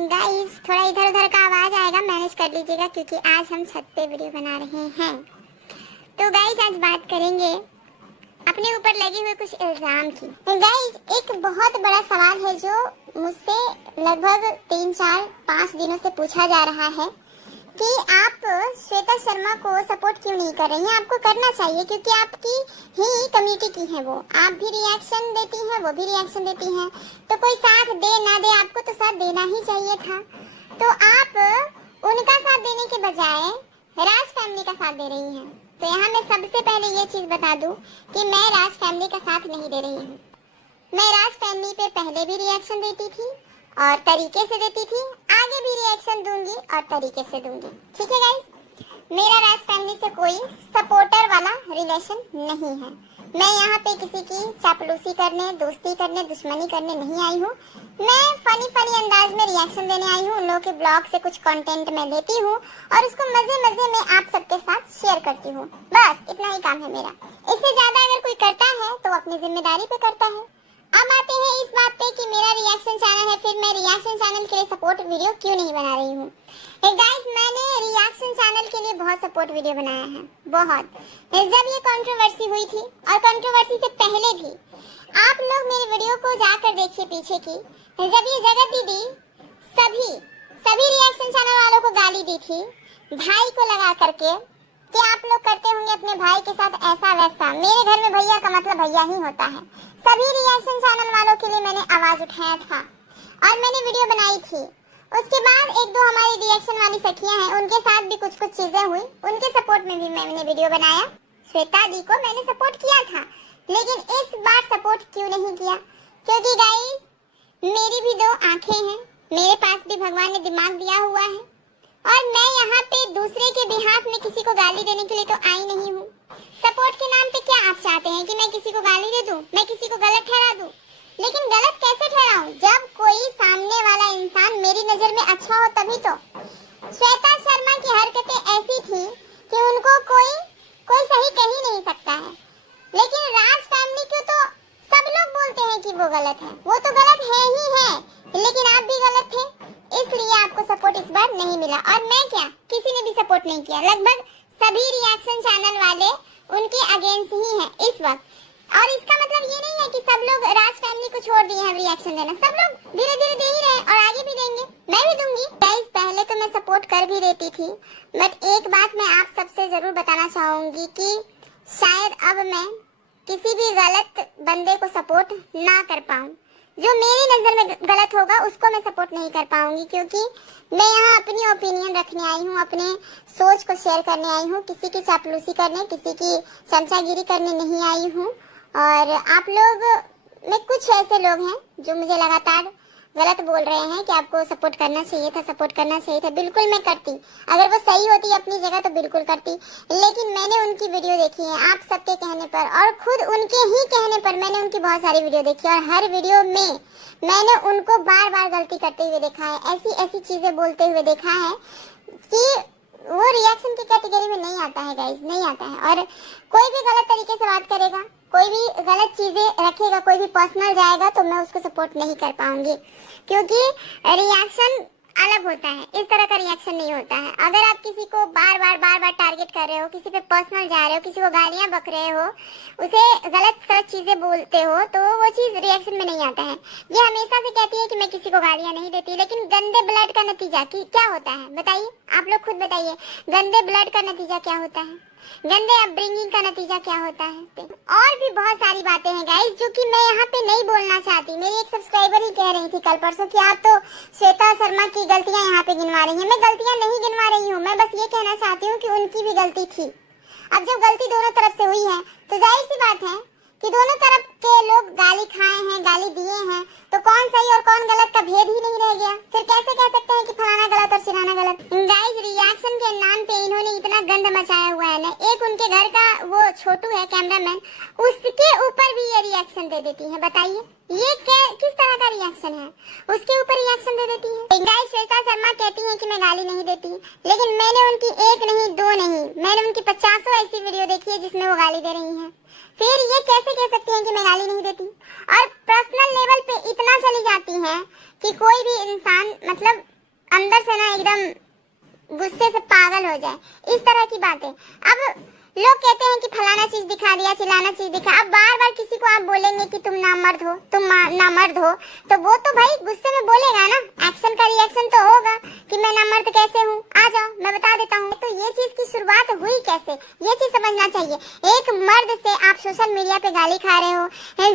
Guys थोड़ा इधर उधर का आवाज आएगा, मैनेज कर लीजिएगा क्योंकि आज हम छत पे वीडियो बना रहे हैं। तो गाइस आज बात करेंगे अपने ऊपर लगे हुए कुछ इल्जाम की। गाइस एक बहुत बड़ा सवाल है जो मुझसे लगभग 3-4-5 दिनों से पूछा जा रहा है कि आप श्वेता शर्मा को सपोर्ट क्यों नहीं कर रही हैं। आपको करना चाहिए क्योंकि आपकी ही कम्युनिटी की है वो, आप भी रिएक्शन देती हैं, वो भी रिएक्शन देती हैं, तो कोई साथ दे ना दे आपको तो साथ देना ही चाहिए था। तो आप उनका साथ देने के बजाय राज फैमिली का साथ दे रही हैं। तो यहाँ मैं सबसे पहले ये चीज बता दूं कि मैं राज फैमिली का साथ नहीं दे रही हूँ। मैं राज फैमिली पे पहले भी रिएक्शन देती थी और तरीके से देती थी, आगे भी रिएक्शन दूंगी और तरीके से दूंगी। ठीक है गाइस, मेरा राज फैमिली से कोई सपोर्टर वाला रिलेशन नहीं है। मैं यहाँ पे किसी की चापलूसी करने, दोस्ती करने, दुश्मनी करने नहीं आई हूँ। मैं फनी अंदाज में रिएक्शन देने आई हूँ। उन लोगों के ब्लॉग से कुछ कंटेंट मैं लेती हूँ और उसको मजे मजे में आप सबके साथ शेयर करती हूँ। बस इतना ही काम है मेरा। इससे ज्यादा अगर कोई करता है तो अपनी जिम्मेदारी पे करता है। अब आते हैं इस बात पे कि मेरा रिएक्शन चैनल है, फिर मैं रिएक्शन चैनल के लिए सपोर्ट वीडियो क्यों नहीं बना रही हूँ। गाइस मैंने रिएक्शन चैनल के लिए बहुत सपोर्ट वीडियो बनाया है, बहुत। जब ये कंट्रोवर्सी हुई थी और कंट्रोवर्सी से पहले भी आप लोग मेरे वीडियो को जाकर देखिए पीछे की, जब ये जगत दीदी सभी रिएक्शन चैनल वालों को गाली दी थी भाई को लगा करके कि आप लोग करते होंगे अपने भाई के साथ ऐसा वैसा। मेरे घर में भैया का मतलब भैया ही होता है। सभी रिएक्शन चैनल वालों के लिए मैंने आवाज उठाया था और मैंने वीडियो बनाई थी। उसके बाद एक दो हमारी रिएक्शन वाली सखियां हैं, उनके साथ भी कुछ चीजें हुई, उनके सपोर्ट में भी मैंने वीडियो बनाया। श्वेता दी को मैंने सपोर्ट किया था, लेकिन इस बार सपोर्ट क्यों नहीं किया? क्योंकि गाइस मेरी भी दो आंखें हैं, मेरे पास भी भगवान ने दिमाग दिया हुआ है और मैं यहाँ पे दूसरे के बिहाफ में किसी को गाली देने के लिए तो आई नहीं हूँ। सपोर्ट के नाम पे क्या आप चाहते हैं कि मैं किसी को गाली दे दूं, मैं किसी को गलत ठहरा दूं? लेकिन गलत कैसे ठहराऊं जब कोई सामने वाला इंसान मेरी नजर में अच्छा हो तभी तो। श्वेता शर्मा की हरकतें ऐसी थी कि उनको कोई सही कह ही नहीं सकता है, लेकिन राज फैमिली को तो सब लोग बोलते हैं कि वो गलत है। वो तो गलत है ही है, लेकिन आप भी गलत थे, इसलिए आपको सपोर्ट इस बार नहीं मिला। और मैं क्या, किसी ने भी सपोर्ट नहीं किया। लगभग सभी रिएक्शन चैनल वाले उनके अगेंस्ट ही हैं इस वक्त। और इसका मतलब ये नहीं है कि सब लोग राज फैमिली को छोड़ दिए हैं रिएक्शन देना। सब लोग धीरे धीरे दे ही रहे और आगे भी देंगे, मैं भी दूंगी। गाइस पहले तो मैं सपोर्ट कर भी देती थी, बट एक बात मैं आप सबसे जरूर बताना चाहूंगी कि शायद अब मैं किसी भी गलत बंदे को सपोर्ट ना कर पाऊं। जो मेरी नजर में गलत होगा उसको मैं सपोर्ट नहीं कर पाऊंगी, क्योंकि मैं यहाँ अपनी ओपिनियन रखने आई हूँ, अपने सोच को शेयर करने आई हूँ, किसी की चापलूसी करने, किसी की चमचागिरी करने नहीं आई हूँ। और आप लोग में कुछ ऐसे लोग हैं जो मुझे लगातार गलत बोल रहे हैं कि आपको सपोर्ट करना चाहिए था, सपोर्ट करना चाहिए था। बिल्कुल मैं करती, अगर वो सही होती अपनी जगह तो बिल्कुल करती, लेकिन मैंने उनकी वीडियो देखी है आप सबके कहने पर और खुद उनके ही कहने पर मैंने उनकी बहुत सारी वीडियो देखी और हर वीडियो में मैंने उनको बार बार गलती करते हुए देखा है, ऐसी चीजें बोलते हुए देखा है कि वो रिएक्शन की कैटेगरी में नहीं आता है गाइस, नहीं आता है। और कोई भी गलत तरीके से बात करेगा, कोई भी गलत चीजें रखेगा, कोई भी पर्सनल जाएगा तो मैं उसको सपोर्ट नहीं कर पाऊंगी, क्योंकि रिएक्शन अलग होता है, इस तरह का रिएक्शन नहीं होता है। अगर आप किसी को बार बार टारगेट कर रहे हो, किसी पे पर्सनल जा रहे हो, किसी को गालियां बक रहे हो, उसे गलत चीजें बोलते हो, तो वो चीज रिएक्शन में नहीं आता है। ये हमेशा से कहती है कि मैं किसी को गालियां नहीं देती, लेकिन गंदे ब्लड का नतीजा क्या होता है बताइए, आप लोग खुद बताइए। गंदे ब्लड का नतीजा क्या होता है, गंदे अपब्रिंगिंग का नतीजा क्या होता है। और भी बहुत सारी बातें हैं गाइस जो कि मैं यहाँ पे नहीं बोलना चाहती। मेरी एक सब्सक्राइबर ही कह रही थी कल परसों कि आप तो श्वेता शर्मा की गलतियां यहाँ पे गिनवा रही हैं। मैं गलतियां नहीं गिनवा रही हूँ, मैं बस ये कहना चाहती हूँ कि उनकी भी गलती थी। अब जब गलती दोनों तरफ से हुई है तो जाहिर सी बात है कि दोनों तरफ के लोग गाली खाए हैं, गाली दिए हैं, तो कौन सही और कौन गलत का भेद ही नहीं रह गया। फिर कैसे कह सकते हैं कि फलाना गलत और चिराना गलत। गाइस रिएक्शन के नाम पे इन्होंने इतना गंद मचाया हुआ है ना। एक उनके घर का वो छोटू है कैमरामैन, उसके ऊपर भी ये रिएक्शन दे देती है। बताइए ये किस तरह का रिएक्शन है, उसके ऊपर रिएक्शन दे देती है। गाइस श्वेता शर्मा कहती है कि मैं गाली नहीं देती, लेकिन मैंने उनकी एक नहीं दो नहीं, मैंने उनकी 50 ऐसी वीडियो देखी है जिसमें वो गाली दे रही है। फिर ये कैसे कह सकती हैं कि मैं गाली नहीं देती? और पर्सनल लेवल पे इतना चली जाती हैं हैं कि कोई भी इंसान मतलब अंदर से ना एकदम गुस्से से पागल हो जाए, इस तरह की बातें। अब लोग कहते हैं कि फलाना चीज दिखा दिया, चिलाना चीज दिखा। अब बार बार किसी को आप बोलेंगे कि तुम नामर्द हो, तुम नामर्द हो, तो वो तो भाई गुस्से में बोलेगा ना, एक्शन का रिएक्शन तो होगा कि मैं नामर्द कैसे हूँ, आ जाओ मैं बता देता हूँ। तो ये चीज की शुरुआत हुई कैसे, ये चीज समझना चाहिए। एक मर्द से आप सोशल मीडिया पे गाली खा रहे हो,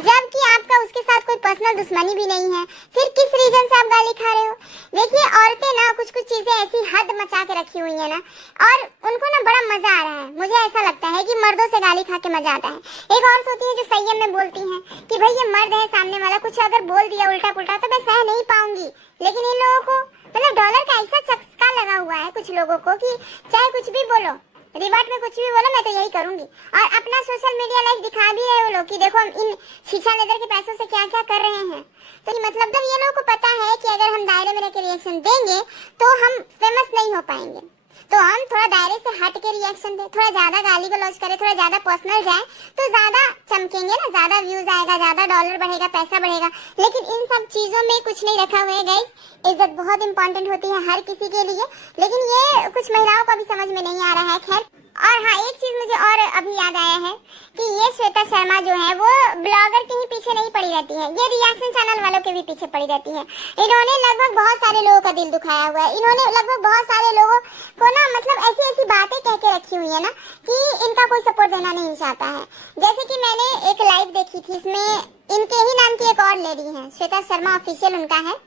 जबकि आपका उसके साथ कोई पर्सनल दुश्मनी भी नहीं है, फिर किस रीजन से आप गाली खा रहे हो? देखिए औरतें ना कुछ कुछ चीजें ऐसी हद मचा के रखी हुई है ना, और उनको ना बड़ा मजा आ रहा है। मुझे ऐसा लगता है कि मर्दों से गाली खा के मजा आता है। एक औरत होती है जो संयम में बोलती है कि भाई ये मर्द है, सामने वाला कुछ अगर बोल दिया उल्टा पुल्टा तो मैं सह नहीं पाऊंगी। लेकिन इन लोगों को मतलब डॉलर का ऐसा चस्का लगा हुआ है कुछ लोगों को कि चाहे कुछ भी बोलो, रिबॉट में कुछ भी बोलो, मैं तो यही करूंगी। और अपना सोशल मीडिया लाइफ दिखा भी रहे हो लोग कि देखो हम इन शीशा लेदर के पैसों से क्या क्या कर रहे हैं। तो मतलब ये लोगों को पता है कि अगर हम दायरे में रह के रिएक्शन देंगे तो हम फेमस नहीं हो पाएंगे। तो हम थोड़ा दायरे से हट के रिएक्शन दें, थोड़ा ज्यादा गाली गलौज करें, थोड़ा ज्यादा पर्सनल जाए तो ज्यादा चमकेंगे ना, ज्यादा व्यूज आएगा, ज्यादा डॉलर बढ़ेगा, पैसा बढ़ेगा। लेकिन इन सब चीजों में कुछ नहीं रखा हुआ है गाइस। इज्जत बहुत इंपॉर्टेंट होती है हर किसी के लिए, लेकिन ये कुछ महिलाओं को भी समझ में नहीं आ रहा है। खैर, और हाँ एक चीज मुझे और अभी याद आया है कि ये श्वेता शर्मा जो है वो ब्लॉगर के ही पीछे नहीं पड़ी रहती है, ये रिएक्शन चैनल वालों के भी पीछे पड़ी रहती है। इन्होंने लगभग बहुत सारे लोगों का दिल दुखाया हुआ है, इन्होंने लगभग बहुत सारे लोगों को ना मतलब ऐसी ऐसी बातें कह के रखी हुई है ना कि इनका कोई सपोर्ट देना नहीं चाहता है। जैसे कि मैंने एक लाइव देखी थी, इसमें इनके ही नाम की एक और लेडी है, श्वेता शर्मा ऑफिशियल उनका है।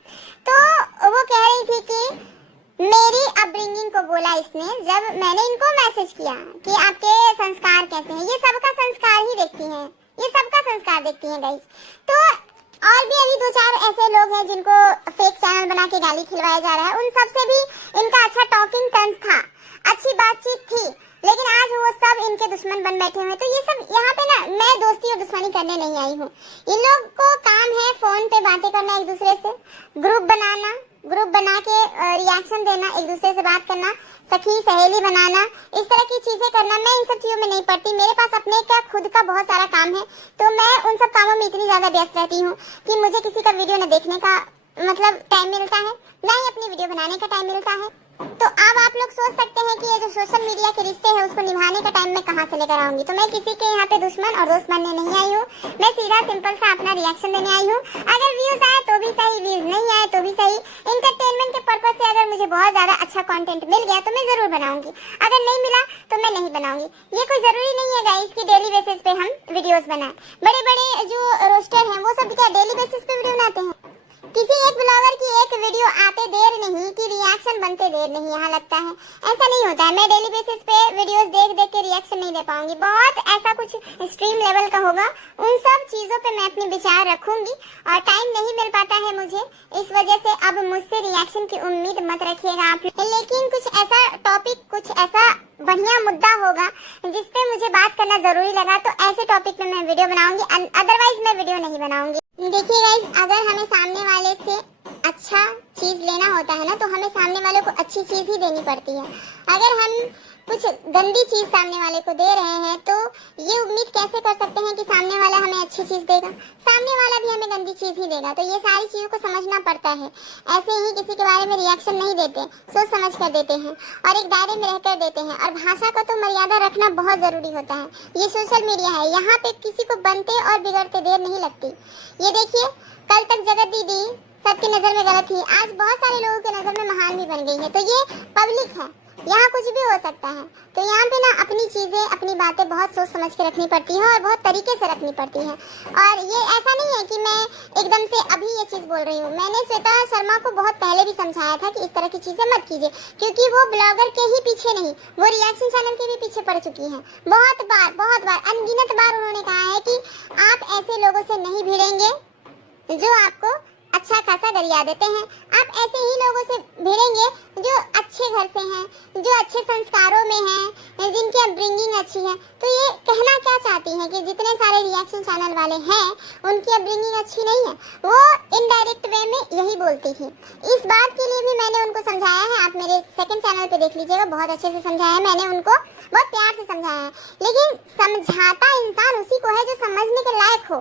तो वो कह रही थी कि मेरी अपब्रिंगिंग को बोला इसने, जब मैंने इनको मैसेज किया कि आपके संस्कार कैसे हैं, ये सबका संस्कार ही देखती हैं, ये सबका संस्कार देखती हैं गाइस। तो और भी अभी दो चार ऐसे लोग हैं जिनको फेक चैनल बना के गाली खिलवाया जा रहा है, उन सब से भी इनका अच्छा टॉकिंग टर्न्स था, अच्छी बातचीत थी, लेकिन आज वो सब इनके दुश्मन बन बैठे हुए। तो ये सब यहाँ पे ना मैं दोस्ती और दुश्मनी करने नहीं आई हूँ। इन लोग को काम है फोन पे बातें करना, एक दूसरे से ग्रुप बनाना, ग्रुप बना के रिएक्शन देना, एक दूसरे से बात करना, सखी सहेली बनाना, इस तरह की चीजें करना। मैं इन सब चीजों में नहीं पड़ती, मेरे पास अपने का खुद का बहुत सारा काम है, तो मैं उन सब कामों में इतनी ज्यादा व्यस्त रहती हूँ कि मुझे किसी का वीडियो न देखने का मतलब टाइम मिलता है, ना ही अपनी वीडियो बनाने का टाइम मिलता है। तो अब आप लोग सोच सकते हैं कि ये जो सोशल मीडिया के रिश्ते हैं उसको निभाने का टाइम मैं कहाँ से लेकर आऊंगी। तो मैं किसी के यहाँ पे दुश्मन और दोस्त बनने नहीं आई हूँ, मैं सीधा सिंपल सा अपना रिएक्शन देने आई हूँ। अगर व्यूज आए तो भी सही, व्यूज नहीं आए तो भी सही, इंटरटेनमेंट के पर्पज से अगर मुझे बहुत ज्यादा अच्छा कंटेंट मिल गया तो मैं जरूर बनाऊंगी, अगर नहीं मिला तो मैं नहीं बनाऊंगी। ये कोई जरूरी नहीं है गाइस कि डेली बेसिस पे हम वीडियोस बनाएं। बड़े बड़े जो रोस्टर हैं वो सब क्या डेली बेसिस पे वीडियो बनाते हैं? किसी एक ब्लॉगर की एक वीडियो आते देर नहीं कि रिएक्शन बनते देर नहीं, यहाँ लगता है ऐसा नहीं होता है। मैं डेली बेसिस पे वीडियोस देख देख के रिएक्शन नहीं दे पाऊंगी, बहुत ऐसा कुछ स्ट्रीम लेवल का होगा, उन सब चीजों पे मैं अपने विचार रखूंगी और टाइम नहीं मिल पाता है मुझे, इस वजह से अब मुझसे रिएक्शन की उम्मीद मत रखिएगा आप। लेकिन कुछ ऐसा टॉपिक, कुछ ऐसा बढ़िया मुद्दा होगा जिसपे मुझे बात करना जरूरी लगा तो ऐसे टॉपिक पे मैं वीडियो बनाऊंगी, अदरवाइज मैं वीडियो नहीं बनाऊंगी। देखिए गाइस, अगर हमें सामने वाले से अच्छा चीज लेना होता है ना तो हमें सामने वाले को अच्छी चीज ही देनी पड़ती है। अगर हम कुछ गंदी चीज सामने वाले को दे रहे हैं तो ये उम्मीद कैसे कर सकते हैं कि सामने वाला हमें अच्छी चीज देगा, सामने वाला भी हमें गंदी चीज ही देगा। तो ये सारी चीजों को समझना पड़ता है, ऐसे ही किसी के बारे में रिएक्शन नहीं देते, सोच समझ कर देते हैं और एक दायरे में रहकर देते हैं। और भाषा का तो मर्यादा रखना बहुत जरूरी होता है। ये सोशल मीडिया है, यहाँ पे किसी को बनते और बिगड़ते देर नहीं लगती। ये देखिए, कल तक जगत दीदी सबकी नजर में गलत थी, आज बहुत सारे लोगों की नजर में महान भी बन गई है। तो ये पब्लिक है, यहाँ कुछ भी हो सकता है। तो यहाँ पे ना अपनी चीजें, अपनी बातें बहुत सोच समझ के रखनी पड़ती है और बहुत तरीके से रखनी पड़ती है। और ये ऐसा नहीं है कि मैं एकदम से अभी ये चीज बोल रही हूँ, मैंने श्वेता शर्मा को बहुत पहले भी समझाया था कि इस तरह की चीजें मत कीजिए, क्योंकि वो ब्लॉगर के ही पीछे नहीं, वो रिएक्शन चैनल के भी पीछे पड़ चुकी है। बहुत बार अनगिनत बार उन्होंने कहा है कि आप ऐसे लोगों से नहीं भिड़ेंगे जो आपको अच्छा खासा गरिया देते हैं, आप ऐसे ही लोगों से भिड़ेंगे जो अच्छे घर से हैं, जो अच्छे संस्कारों में हैं, जिनकी अपब्रिंगिंग अच्छी है। तो ये कहना क्या चाहती हैं कि जितने सारे रिएक्शन चैनल वाले हैं उनकी अपब्रिंगिंग अच्छी नहीं है, वो इनडायरेक्ट वे में यही बोलती थी। इस बात के लिए भी मैंने उनको समझाया है, आप मेरे सेकंड चैनल पे देख लीजिएगा, बहुत अच्छे से समझाया है मैंने उनको, बहुत प्यार से समझाया है। लेकिन समझाता इंसान उसी को है जो समझने के लायक हो।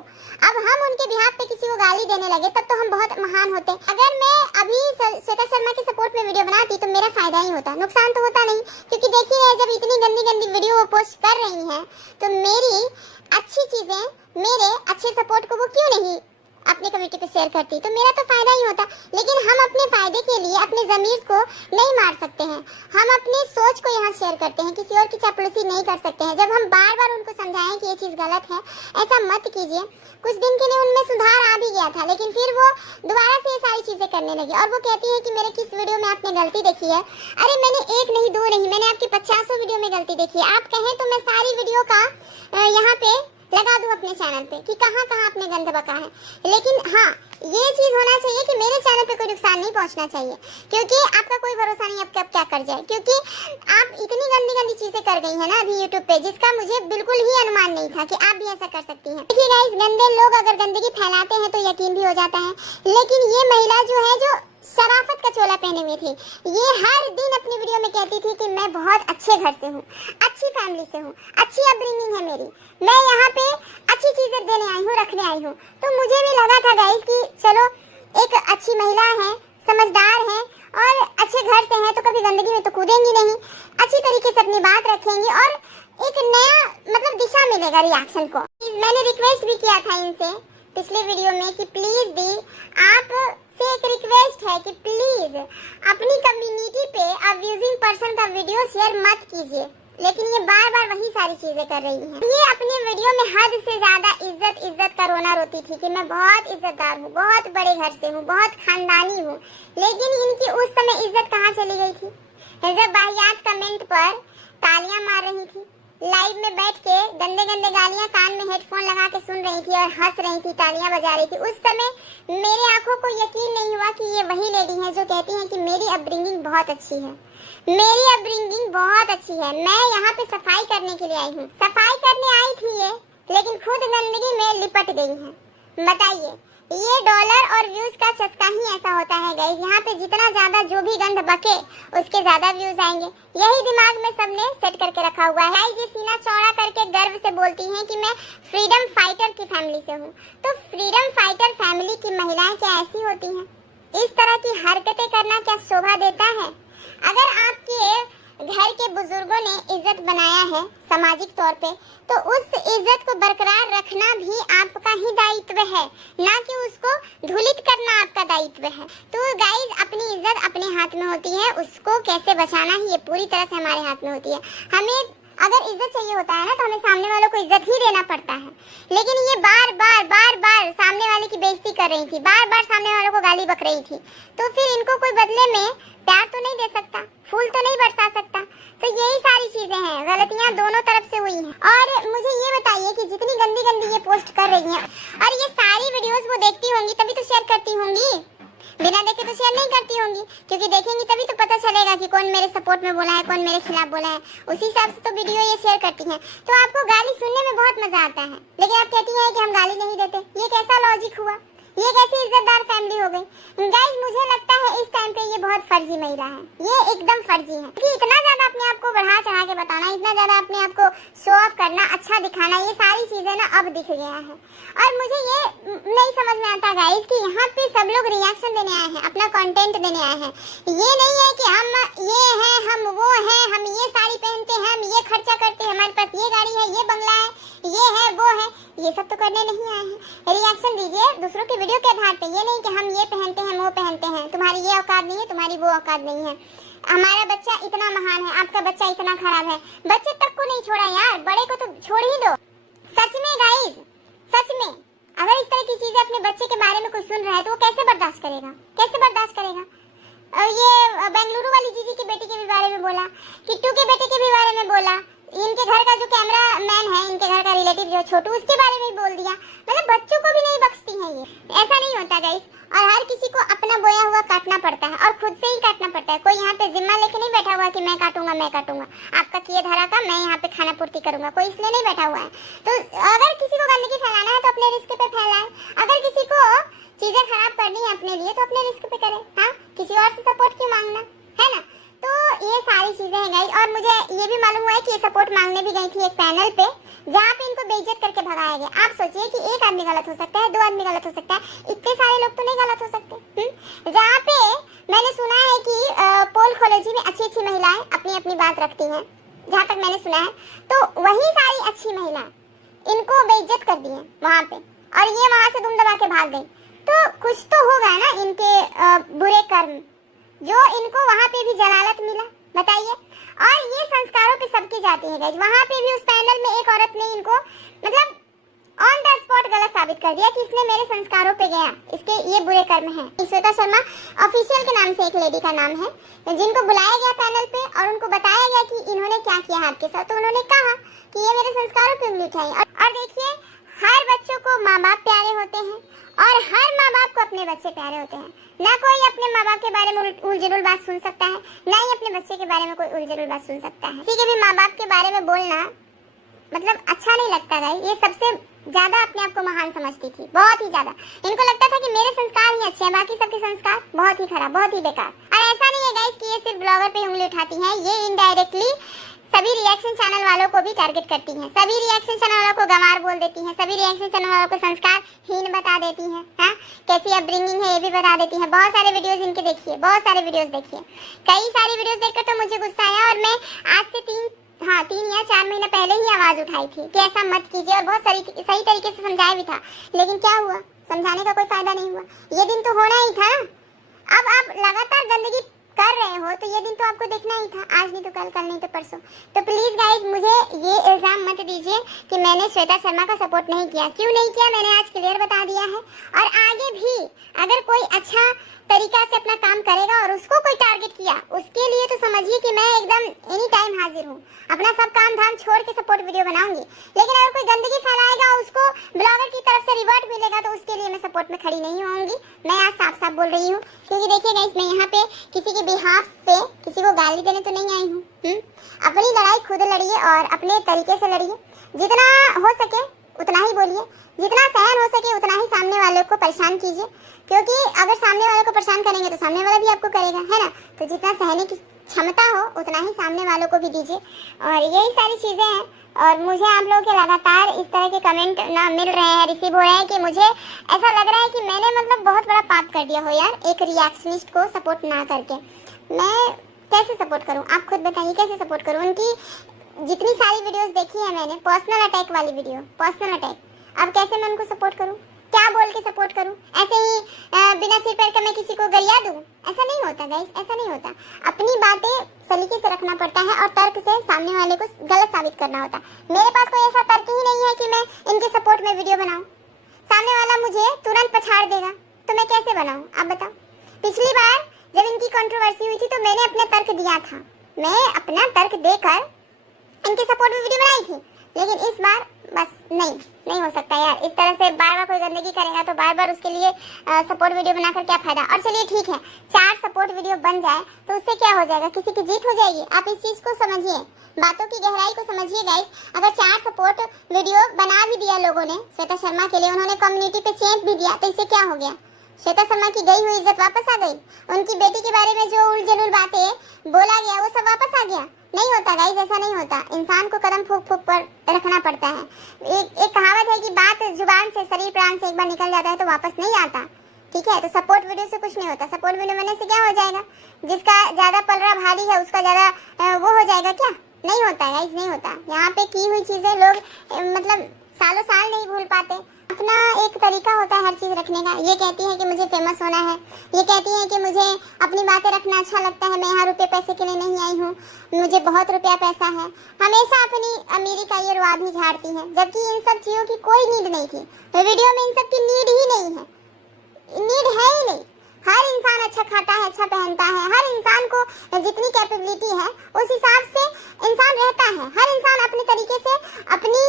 अब हम उनके बिहाफ पे किसी को गाली देने लगे तब तो हम बहुत महान होते। अगर मैं अभी श्वेता शर्मा के सपोर्ट में वीडियो बनाती तो मेरा फायदा ही होता, नुकसान तो होता नहीं। क्योंकि देखिए जब इतनी गंदी गंदी वीडियो वो पोस्ट कर रही हैं तो मेरी अच्छी चीजें, मेरे अच्छे सपोर्ट को वो क्यों नहीं अपनी कम्युनिटी पे शेयर करती, तो मेरा तो फायदा ही होता। लेकिन हम अपने फायदे के लिए अपने जमीर को नहीं मार सकते हैं, हम अपनी सोच को यहाँ शेयर करते हैं, किसी और की चापलूसी नहीं कर सकते हैं। जब हम बार बार उनको समझाएं कि ये चीज़ गलत है, ऐसा मत कीजिए। कुछ दिन के लिए उनमें सुधार आ भी गया था, लेकिन फिर वो दोबारा से ये सारी चीज़ें करने लगी। और वो कहती है कि मेरे किस वीडियो में आपने गलती देखी है। अरे मैंने एक नहीं दो नहीं, मैंने आपकी 50 वीडियो में गलती देखी है। आप कहें तो मैं सारी वीडियो का यहाँ पे लगा दूं अपने चैनल पे कि कहाँ कहाँ आपने गंद बका है। लेकिन हाँ, ये चीज होना चाहिए कि मेरे चैनल पे कोई नुकसान नहीं पहुंचना चाहिए, क्योंकि आपका कोई भरोसा नहीं अब क्या कर जाए। क्योंकि आप इतनी गंदी गंदी चीजें कर गई हैं ना अभी यूट्यूब पे, जिसका मुझे बिल्कुल ही अनुमान नहीं था कि आप भी ऐसा कर सकती हैं। देखिए गाइस, गंदे लोग अगर गंदगी फैलाते हैं तो यकीन भी हो जाता है। लेकिन ये महिला जो है, जो शराफत का चोला पहने हुई थी, ये हर दिन अपनी वीडियो में कहती थी कि मैं बहुत अच्छे घर से हूँ, अच्छी फैमिली से हूँ, अच्छी अपब्रिंगिंग है मेरी, मैं यहाँ पे अच्छी चीजें देने आई हूँ, रखने आई हूँ। तो मुझे भी लगा था गाइस कि चलो एक अच्छी महिला है, समझदार है और अच्छे घर से है, तो कभी गंदगी में तो कूदेंगी नहीं, अच्छी तरीके से अपनी बात रखेंगी और एक नया मतलब दिशा मिलेगा रिएक्शन को। मैंने रिक्वेस्ट भी किया था इनसे पिछले वीडियो में कि प्लीज दी, आप से एक रिक्वेस्ट है कि प्लीज अपनी कम्युनिटी पे अब्यूजिंग पर्सन का वीडियो शेयर मत कीजिए। लेकिन ये बार बार वही सारी चीजें कर रही हैं। ये अपने वीडियो में हद से ज्यादा इज्जत का रोना रोती थी कि मैं बहुत इज्जतदार हूँ, बहुत बड़े घर से हूँ, बहुत खानदानी हूँ। लेकिन इनकी उस समय इज्जत कहाँ चली गई थी, जब वाहियात कमेंट पर तालियां मार रही थी, लाइव में बैठ के गंदे गंदे गालियां कान में हेडफोन लगा के सुन रही थी और हंस रही थी, तालियां बजा रही थी। उस समय मेरे आंखों को यकीन नहीं हुआ कि ये वही लेडी है जो कहती है कि मेरी अपब्रिंगिंग बहुत अच्छी है, मेरी अपब्रिंगिंग बहुत अच्छी है, मैं यहाँ पे सफाई करने के लिए आई हूँ। सफाई करने आई थी ये, लेकिन खुद गंदगी में लिपट गई है। बताइए, ये डॉलर और व्यूज का चस्का ही ऐसा होता है गाइस। यहाँ पे जितना ज्यादा जो भी गंद बके उसके ज्यादा व्यूज आएंगे, यही दिमाग में सबने सेट करके रखा हुआ है। ये सीना चौड़ा करके गर्व से बोलती हैं कि मैं फ्रीडम फाइटर की फैमिली से हूँ। तो फ्रीडम फाइटर फैमिली की महिलाएं क्या ऐसी होती हैं? इस तरह की हरकतें करना क्या शोभा देता है? अगर आपके घर के बुजुर्गों ने इज्जत बनाया है सामाजिक तौर पे, तो उस इज्जत को बरकरार रखना भी आपका ही दायित्व है, ना कि उसको धूलित करना आपका दायित्व है। तो गाइज, अपनी इज्जत अपने हाथ में होती है, उसको कैसे बचाना ही ये पूरी तरह से हमारे हाथ में होती है। हमें अगर इज्जत चाहिए होता है ना, तो हमें सामने वालों को इज्जत ही देना पड़ता है। लेकिन ये बार बार सामने वाले की बेइज्जती कर रही थी, बार बार सामने वालों को गाली बक रही थी, तो फिर इनको कोई बदले में प्यार तो नहीं दे सकता, फूल तो नहीं बरसा सकता। तो यही सारी चीजें हैं, गलतियां दोनों तरफ से हुई हैं। और मुझे ये बताइए कि जितनी गंदी गंदी ये पोस्ट कर रही हैं और ये सारी वीडियोस वो देखती होंगी तभी तो शेयर करती होंगी, बिना देखे तो शेयर नहीं करती होंगी, क्योंकि देखेंगी तभी तो पता चलेगा कि कौन मेरे सपोर्ट में बोला है, कौन मेरे खिलाफ बोला है। उसी हिसाब से तो वीडियो ये शेयर करती हैं। तो आपको गाली सुनने में बहुत मजा आता है, लेकिन आप कहती हैं कि हम गाली नहीं देते। ये कैसा लॉजिक हुआ? ये कैसी इज्जतदार फैमिली हो गई? गाइस, मुझे लगता है इस टाइम पे ये बहुत फर्जी महिला है, ये एकदम फर्जी है। कि इतना ज्यादा अपने आप को बढ़ा चढ़ा के बताना, इतना ज्यादा अपने आप को शो ऑफ करना, अच्छा दिखाना, ये सारी चीजें ना अब दिख गया है। और मुझे ये नहीं समझ में आता गाइस कि यहाँ पे सब लोग रिएक्शन देने आए हैं, अपना कंटेंट देने आए हैं। ये नहीं है कि हम ये हैं, हम वो हैं, हम ये साड़ी पहनते हैं, हम ये खर्चा करते हैं, हमारे पास ये गाड़ी है, ये बंगला है, ये है वो है, ये सब तो करने नहीं आए हैं। रिएक्शन दीजिए दूसरों की वीडियो के आधार पे, ये नहीं कि हम ये पहनते हैं, वो पहनते हैं, तुम्हारी ये औकात नहीं है, तुम्हारी वो औकात नहीं है, हमारा बच्चा इतना महान है, आपका बच्चा इतना खराब है। बच्चे तक को नहीं छोड़ा यार, बड़े को तो छोड़ ही दो। सच में गाइस, सच में अगर इस तरह की चीजें अपने बच्चे के बारे में कोई सुन रहा है तो वो कैसे बर्दाश्त करेगा, कैसे बर्दाश्त करेगा? और ये बेंगलुरु वाली जीजी की बेटी के भी बारे में बोला, किट्टू के बेटे के भी बारे में बोला, इनके घर का जो कैमरा मैन है, इनके घर का रिलेटिव जो छोटू, उसके बारे में बोल दिया। मतलब बच्चों को भी नहीं बख्शती है ये, ऐसा नहीं होता गाइस। और हर किसी को अपना बोया हुआ काटना पड़ता है और खुद से ही काटना पड़ता है। कोई यहाँ पे जिम्मा लेके नहीं बैठा हुआ कि मैं काटूंगा आपका किए धरा का मैं यहाँ पे खाना पूर्ति करूंगा, कोई इसलिए नहीं बैठा हुआ है। तो अगर किसी को गंदगी फैलाना है तो अपने रिस्क पे फैलाए, अगर किसी को चीजें खराब करनी है अपने लिए तो अपने रिस्क पे करे। हाँ, किसी और से सपोर्ट क्यों मांगना, है ना। तो ये सारी चीजें हैं गाइस। और मुझे ये भी मालूम हुआ है कि ये सपोर्ट मांगने भी गई थी एक पैनल पे जहाँ पे इनको बेइज्जत करके भगाया गया। आप सोचिए कि एक आदमी गलत हो सकता है, 2 आदमी गलत हो सकता है, इतने सारे लोग तो नहीं गलत हो सकते। जहाँ पे मैंने सुना है कि पोल कॉलेज में अच्छी महिलाएं अपनी अपनी बात रखती हैं, जहाँ तक मैंने सुना है, तो वही सारी अच्छी महिलाएं इनको बेइज्जत कर दी है वहाँ पे और ये वहाँ से दुम दबा के भाग गई। तो कुछ तो होगा ना इनके बुरे कर्म जो इनको वहाँ पे भी जलालत मिला, बताइए। और ये संस्कारों पे सबकी जाती है गाइस। वहाँ पे भी उस पैनल में एक औरत ने इनको मतलब ऑन द स्पॉट गलत साबित कर दिया कि इसने मेरे संस्कारों पे गया, इसके ये बुरे कर्म हैं। श्वेता शर्मा ऑफिशियल के नाम से एक लेडी का नाम है जिनको बुलाया गया पैनल पे और उनको बताया गया कि इन्होंने क्या किया है आपके साथ। तो उन्होंने कहा कि ये मेरे संस्कारों पे उंगली उठाई। और देखिए, हर बच्चों को माँ बाप प्यारे होते हैं और हर माँ बाप को अपने बच्चे प्यारे होते हैं। ना कोई अपने माँ बाप के बारे में उलझुल बात सुन सकता है, ना ही अपने बच्चे के बारे में कोई उलझुल बात सुन सकता है। किसी के भी माँ बाप के बारे में बोलना मतलब अच्छा नहीं लगता है। ये सबसे ज्यादा अपने आप को महान समझती थी, बहुत ही ज्यादा। इनको लगता था कि मेरे संस्कार ही अच्छे हैं, बाकी सबके संस्कार बहुत ही खराब, बहुत ही बेकार। और ऐसा नहीं है गाइस कि ये सिर्फ ब्लॉगर पे उंगली उठाती हैं, ये इनडायरेक्टली सभी रिएक्शन चैनल वालों को भी टारगेट करती हैं, सभी रिएक्शन चैनल वालों को गंवार बोल देती हैं, सभी रिएक्शन चैनल वालों को संस्कारहीन बता देती हैं। हाँ, कैसी अपब्रिंगिंग है ये भी बता देती हैं। बहुत सारे वीडियोस इनके देखिए, बहुत सारे वीडियोस देखिए। कई सारी वीडियोस देखकर तो मुझे गुस्सा आया और मैं आज से 3 या 4 महीने पहले ही आवाज उठाई थी कि ऐसा मत कीजिए और बहुत सही तरीके से समझाया भी था। लेकिन क्या हुआ, समझाने का कोई फायदा नहीं हुआ। ये दिन तो होना ही था। अब आप लगातार गंदगी कर रहे हो तो ये दिन तो आपको देखना ही था, आज नहीं तो कल नहीं तो परसों। तो प्लीज गाइज मुझे ये इल्जाम मत दीजिए कि मैंने श्वेता शर्मा का सपोर्ट नहीं किया। क्यों नहीं किया मैंने आज क्लियर बता दिया है। और आगे भी अगर कोई अच्छा तरीका से अपना काम करेगा और उसको कोई टारगेट किया, उसके लिए तो समझिए कि मैं एकदम एनी टाइम हाजिर हूँ, अपना सब काम धाम छोड़ के सपोर्ट वीडियो बनाऊंगी। लेकिन अगर कोई गंदगी फैलाएगा और उसको ब्लॉगर की तरफ से रिवॉर्ड मिलेगा तो उसके लिए मैं सपोर्ट में खड़ी नहीं होंगी। मैं आज साफ साफ बोल रही हूँ, क्योंकि देखिए गाइस, मैं यहाँ पे किसी के बिहाफ पे किसी को गाली देने तो नहीं आई हूँ। अपनी लड़ाई खुद लड़िए और अपने तरीके से लड़िए, जितना हो सके उतना ही बोलिए, जितना सहन हो सके उतना ही सामने वाले को परेशान कीजिए, क्योंकि अगर सामने वाले को परेशान करेंगे तो सामने वाला भी आपको करेगा, है ना। तो जितना सहने की क्षमता हो उतना ही सामने वालों को भी दीजिए। और यही सारी चीजें हैं। और मुझे आप लोगों के लगातार इस तरह के कमेंट ना मिल रहे हैं, रिसीव हो रहे हैं कि मुझे ऐसा लग रहा है कि मैंने मतलब बहुत बड़ा पाप कर दिया हो यार, एक रिएक्शनिस्ट को सपोर्ट ना करके। मैं कैसे सपोर्ट करूं, आप खुद बताइए कैसे सपोर्ट करूं। उनकी जितनी सारी वीडियोस देखी है मैंने, पर्सनल अटैक वाली वीडियो, पर्सनल अटैक, अब कैसे मैं उनको सपोर्ट करूं, क्या बोल के सपोर्ट करूं। ऐसे ही बिना सिर पैर के मैं किसी को गरिया दूं, ऐसा नहीं होता गाइस, ऐसा नहीं होता। अपनी बातें सलीके से रखना पड़ता है और तर्क से सामने वाले को गलत साबित करना होता है। मेरे पास कोई ऐसा तर्क ही नहीं है कि मैं इनके सपोर्ट में वीडियो बनाऊं। सामने वाला मुझे तुरंत पछाड़ देगा तो मैं कैसे बनाऊं, आप बताओ। पिछली बार जब इनकी कंट्रोवर्सी हुई थी तो मैंने अपना तर्क दिया था, मैं अपना तर्क देकर इनके सपोर्ट में वीडियो बनाई थी। लेकिन इस बार बस नहीं हो सकता यार। इस तरह से बार बार कोई गंदगी करेगा तो बार बार उसके लिए सपोर्ट वीडियो बनाकर क्या फायदा। और चलिए ठीक है, 4 सपोर्ट वीडियो बन जाए तो उससे क्या हो जाएगा, किसी की जीत हो जाएगी। आप इस चीज को समझिए, बातों की गहराई को समझिए गाइस। अगर 4 सपोर्ट वीडियो बना भी दिया लोगों ने श्वेता शर्मा के लिए, उन्होंने कम्युनिटी पे चेंज भी दिया, तो इससे क्या हो गया, श्वेता शर्मा की गई हुई इज्जत वापस आ गई। उनकी बेटी के बारे में जो उलझुल बातें बोला गया वो सब वापस आ गया। नहीं होता गाइस, ऐसा नहीं होता। इंसान को कदम फूंक फूंक पर रखना पड़ता है। एक कहावत है कि बात जुबान से, शरीर प्राण से एक बार निकल जाता है तो वापस नहीं आता, ठीक है। तो सपोर्ट वीडियो से कुछ नहीं होता। सपोर्ट वीडियो बनने से क्या हो जाएगा, जिसका ज्यादा पलड़ा भारी है उसका ज्यादा वो हो जाएगा क्या, नहीं होता गाइस, नहीं होता। यहाँ पे की हुई चीजें लोग मतलब सालों साल नहीं भूल पाते। अपना एक तरीका होता है हर चीज रखने का। ये कहती है कि मुझे फेमस होना है, ये कहती है कि मुझे अपनी बातें रखना अच्छा लगता है, मैं यहाँ रुपये पैसे के लिए नहीं आई हूँ, मुझे बहुत रुपया पैसा है। हमेशा अपनी अमीरी का ये रुआब ही झाड़ती है, जबकि इन सब चीजों की कोई नीड नहीं थी। वीडियो में इन सब की नीड ही नहीं है, नीड है ही नहीं। हर इंसान अच्छा खाता है, अच्छा पहनता है, हर इंसान को जितनी कैपेबिलिटी है उस हिसाब से इंसान रहता है। हर इंसान अपने तरीके से अपनी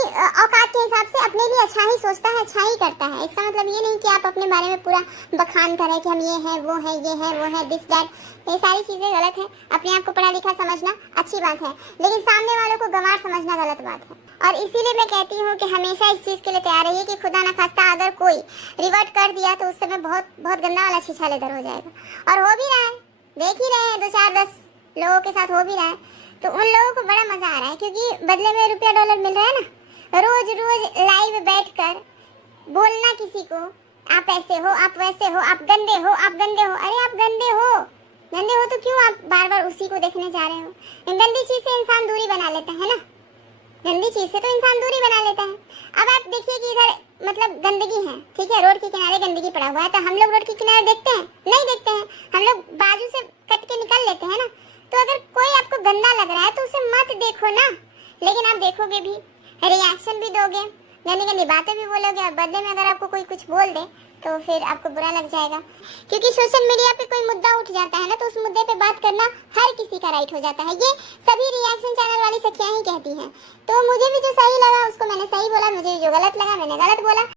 औकात के हिसाब से अपने लिए अच्छा ही सोचता है, अच्छा ही करता है। इसका मतलब ये नहीं कि आप अपने बारे में पूरा बखान करें कि हम ये हैं, वो हैं, ये हैं, वो हैं, दिस दैट, ये सारी चीजें गलत है। अपने आप को पढ़ा लिखा समझना अच्छी बात है, लेकिन सामने वालों को गंवार समझना गलत बात है। और इसीलिए मैं कहती हूँ कि हमेशा इस चीज के लिए तैयार रहिए कि खुदा ना खास्ता अगर कोई रिवर्ट कर दिया तो उस समय बहुत बहुत गंदा वाला छिछालेदर हो जाएगा। और हो भी रहा है, देख ही रहे हैं, 2 4 10 लोगों के साथ हो भी रहा है। तो उन लोगों को बड़ा मजा आ रहा है क्योंकि बदले में रुपया डॉलर मिल रहा है ना। रोज रोज लाइव बैठकर बोलना किसी को, आप ऐसे हो, आप वैसे हो, आप गंदे हो, आप गंदे हो। अरे आप गंदे हो, गंदे हो तो क्यों आप बार बार उसी को देखने जा रहे हो? गंदी चीज से इंसान दूरी बना लेता है ना, गंदी चीज से तो इंसान दूरी बना लेता है। अब आप देखिए कि इधर मतलब गंदगी है, ठीक है, रोड के किनारे गंदगी पड़ा हुआ है, तो हम लोग रोड के किनारे देखते हैं? नहीं देखते हैं, हम लोग बाजू से कट के निकल लेते हैं ना। तो अगर कोई आपको गंदा लग रहा है तो उसे मत देखो ना, लेकिन आप देखोगे भी, रिएक्शन भी दोगे, गंदी गंदी बातें भी बोलोगे, और बदले में अगर आपको कोई कुछ बोल दे तो फिर आपको बुरा लग जाएगा। क्योंकि सोशल मीडिया पे कोई मुद्दा उठ जाता है ना, तो उस मुद्दे पे बात करना हर किसी का राइट हो जाता है। ये सभी रिएक्शन चैनल वाली सखियां ही कहती हैं। तो मुझे भी जो सही लगा उसको मैंने सही बोला, मुझे जो गलत लगा मैंने गलत बोला।